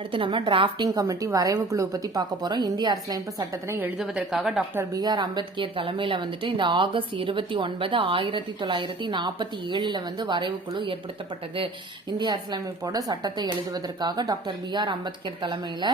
அடுத்து நம்ம drafting committee வரைவு குழு பத்தி பார்க்க போறோம். இந்திய அரசியலமைப்பு சட்டத்தினை எழுதுவதற்காக டாக்டர் பி ஆர் அம்பேத்கர் தலைமையில வந்துட்டு இந்த ஆகஸ்ட் இருபத்தி ஒன்பது ஆயிரத்தி தொள்ளாயிரத்தி நாற்பத்தி ஏழுல வந்து வரைவு குழு ஏற்படுத்தப்பட்டது. இந்திய அரசியலமைப்போட சட்டத்தை எழுதுவதற்காக டாக்டர் பி ஆர் அம்பேத்கர் தலைமையில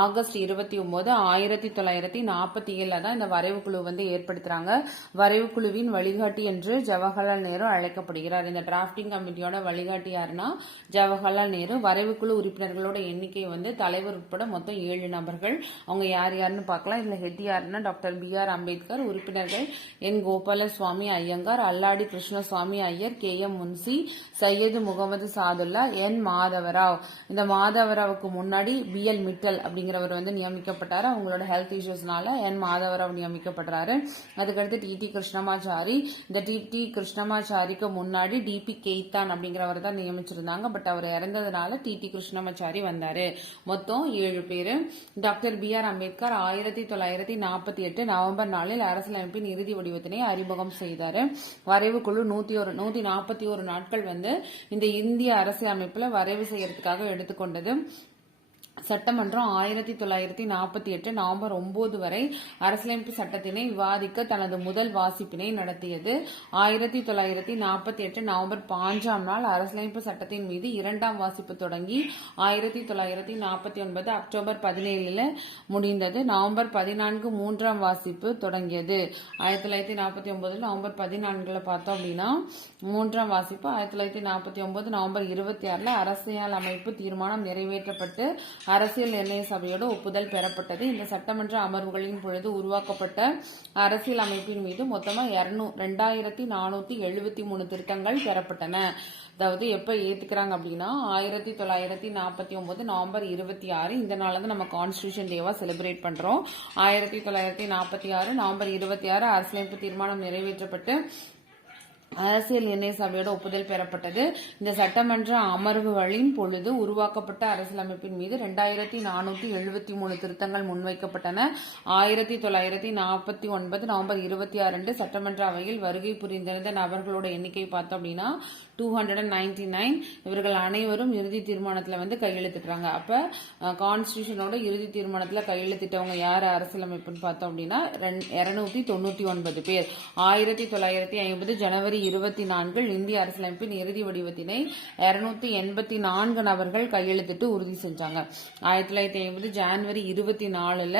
ஆகஸ்ட் இருபத்தி ஒன்பது ஆயிரத்தி தொள்ளாயிரத்தி நாற்பத்தி ஏழுல தான் இந்த வரைவு குழு வந்து ஏற்படுத்துறாங்க. வரைவு குழுவின் வழிகாட்டி என்று ஜவஹர்லால் நேரு அழைக்கப்படுகிறார். இந்த டிராஃப்டிங் கமிட்டியோட வழிகாட்டி யாருன்னா ஜவஹர்லால் நேரு. வரைவு குழு உறுப்பினர்களோட எண்ணிக்கை வந்து தலைவர் உட்பட மொத்தம் ஏழு நபர்கள். அவங்க யார் யாருன்னு பார்க்கலாம். இதில் ஹெட் யாருன்னா டாக்டர் பி ஆர் அம்பேத்கர் உறுப்பினர்கள் N Gopalaswami Ayyangar Alladi Krishnaswami Iyer K M Munshi Syed Mohammed Saadulla N Madhav Rao. இந்த மாதவராவுக்கு முன்னாடி பி எல் மிட்டல் அப்படிங்கிறவர் வந்து நியமிக்கப்பட்டார். அவங்களோட ஹெல்த் இஷ்யூஸ்னால என் மாதவராவ் நியமிக்கப்படுறாரு. அதுக்கடுத்து டி டி கிருஷ்ணமாச்சாரி. இந்த டி டி கிருஷ்ணமாச்சாரிக்கு முன்னாடி டிபி கெய்தான் அப்படிங்கிறவர் தான் நியமிச்சிருந்தாங்க. பட் அவர் இறந்ததுனால டி டி கிருஷ்ணமாச்சாரி வந்தாரு. மொத்தம் ஏழு பேர். டாக்டர் பி ஆர் அம்பேத்கர் ஆயிரத்தி தொள்ளாயிரத்தி நாற்பத்தி எட்டு நவம்பர் நாளில் அரசியலமைப்பின் இறுதி வடிவத்தினை அறிமுகம் செய்தார். வரைவு குழு நூத்தி ஒரு நூத்தி நாற்பத்தி ஒரு நாட்கள் வந்து இந்த இந்திய அரசியலமைப்புல வரைவு செய்யறதுக்காக எடுத்துக்கொண்டது. சட்டமன்றம் ஆயிரத்தி தொள்ளாயிரத்தி நாற்பத்தி எட்டு நவம்பர் ஒன்பது வரை அரசியலமைப்பு சட்டத்தினை விவாதிக்க தனது முதல் வாசிப்பினை நடத்தியது. ஆயிரத்தி தொள்ளாயிரத்தி நாற்பத்தி எட்டு நவம்பர் பாஞ்சாம் நாள் அரசியலமைப்பு சட்டத்தின் மீது இரண்டாம் வாசிப்பு தொடங்கி ஆயிரத்தி தொள்ளாயிரத்தி நாற்பத்தி ஒன்பது அக்டோபர் பதினேழில் முடிந்தது. நவம்பர் பதினான்கு மூன்றாம் வாசிப்பு தொடங்கியது. ஆயிரத்தி தொள்ளாயிரத்தி நாற்பத்தி ஒன்பது நவம்பர் பதினான்குல பார்த்தோம் அப்படின்னா மூன்றாம் வாசிப்பு. ஆயிரத்தி தொள்ளாயிரத்தி நாற்பத்தி ஒன்பது நவம்பர் இருபத்தி ஆறுல அரசியல் அமைப்பு தீர்மானம் நிறைவேற்றப்பட்டு அரசியல் நிர்ணய சபையோட ஒப்புதல் பெறப்பட்டது. இந்த சட்டமன்ற அமர்வுகளின் பொழுது உருவாக்கப்பட்ட அரசியல் அமைப்பின் மீது மொத்தமாக இரநூ ரெண்டாயிரத்தி நானூத்தி எழுபத்தி மூணு திருத்தங்கள் பெறப்பட்டன. அதாவது எப்ப ஏத்துக்கிறாங்க அப்படின்னா ஆயிரத்தி தொள்ளாயிரத்தி நாற்பத்தி ஒன்பது நவம்பர் இருபத்தி ஆறு. இந்த நாள் தான் நம்ம கான்ஸ்டியூஷன் டேவா செலிப்ரேட் பண்றோம். ஆயிரத்தி தொள்ளாயிரத்தி நாற்பத்தி ஆறு நவம்பர் இருபத்தி ஆறு அரசியலமைப்பு தீர்மானம் நிறைவேற்றப்பட்டு அரசியல் எண்ணெய் சபையோட ஒப்புதல் பெறப்பட்டது. இந்த சட்டமன்ற அமர்வுகளின் பொழுது உருவாக்கப்பட்ட அரசியலமைப்பின் மீது இரண்டாயிரத்தி நானூத்தி எழுபத்தி மூணு திருத்தங்கள் முன்வைக்கப்பட்டன. ஆயிரத்தி தொள்ளாயிரத்தி நாற்பத்தி ஒன்பது நவம்பர் இருபத்தி ஆறு அன்று சட்டமன்ற அவையில் வருகை புரிந்திருந்த நபர்களோட எண்ணிக்கை பார்த்தோம் அப்படின்னா two hundred and ninety nine இவர்கள் அனைவரும் இறுதி தீர்மானத்தில் வந்து கையெழுத்திட்டுறாங்க அப்ப கான்ஸ்டியூஷனோட இறுதி தீர்மானத்தில் கையெழுத்திட்டவங்க யார் அரசியலமைப்புன்னு பார்த்தோம் அப்படின்னா இருநூத்தி தொண்ணூத்தி ஒன்பது பேர். ஆயிரத்தி தொள்ளாயிரத்தி ஐம்பது ஜனவரி இருபத்தி நான்கில் இந்திய அரசியலமைப்பின் இறுதி வடிவத்தினை இருநூத்தி எண்பத்தி நான்கு நபர்கள் கையெழுத்திட்டு உறுதி செஞ்சாங்க. ஆயிரத்தி தொள்ளாயிரத்தி ஐம்பது ஜான்வரி இருபத்தி நாலுல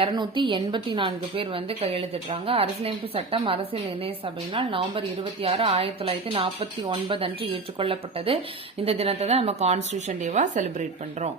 இருநூத்தி எண்பத்தி நான்கு பேர் வந்து கையெழுத்திடுறாங்க அரசியலமைப்பு சட்டம் அரசியல் இணைய சபையினால் நவம்பர் இருபத்தி ஆறு ஆயிரத்தி தொள்ளாயிரத்தி நாற்பத்தி ஒன்பது அன்று ஏற்றுக்கொள்ளப்பட்டது. இந்த தினத்தை தான் நம்ம கான்ஸ்டியூஷன் டேவா செலிப்ரேட் பண்றோம்.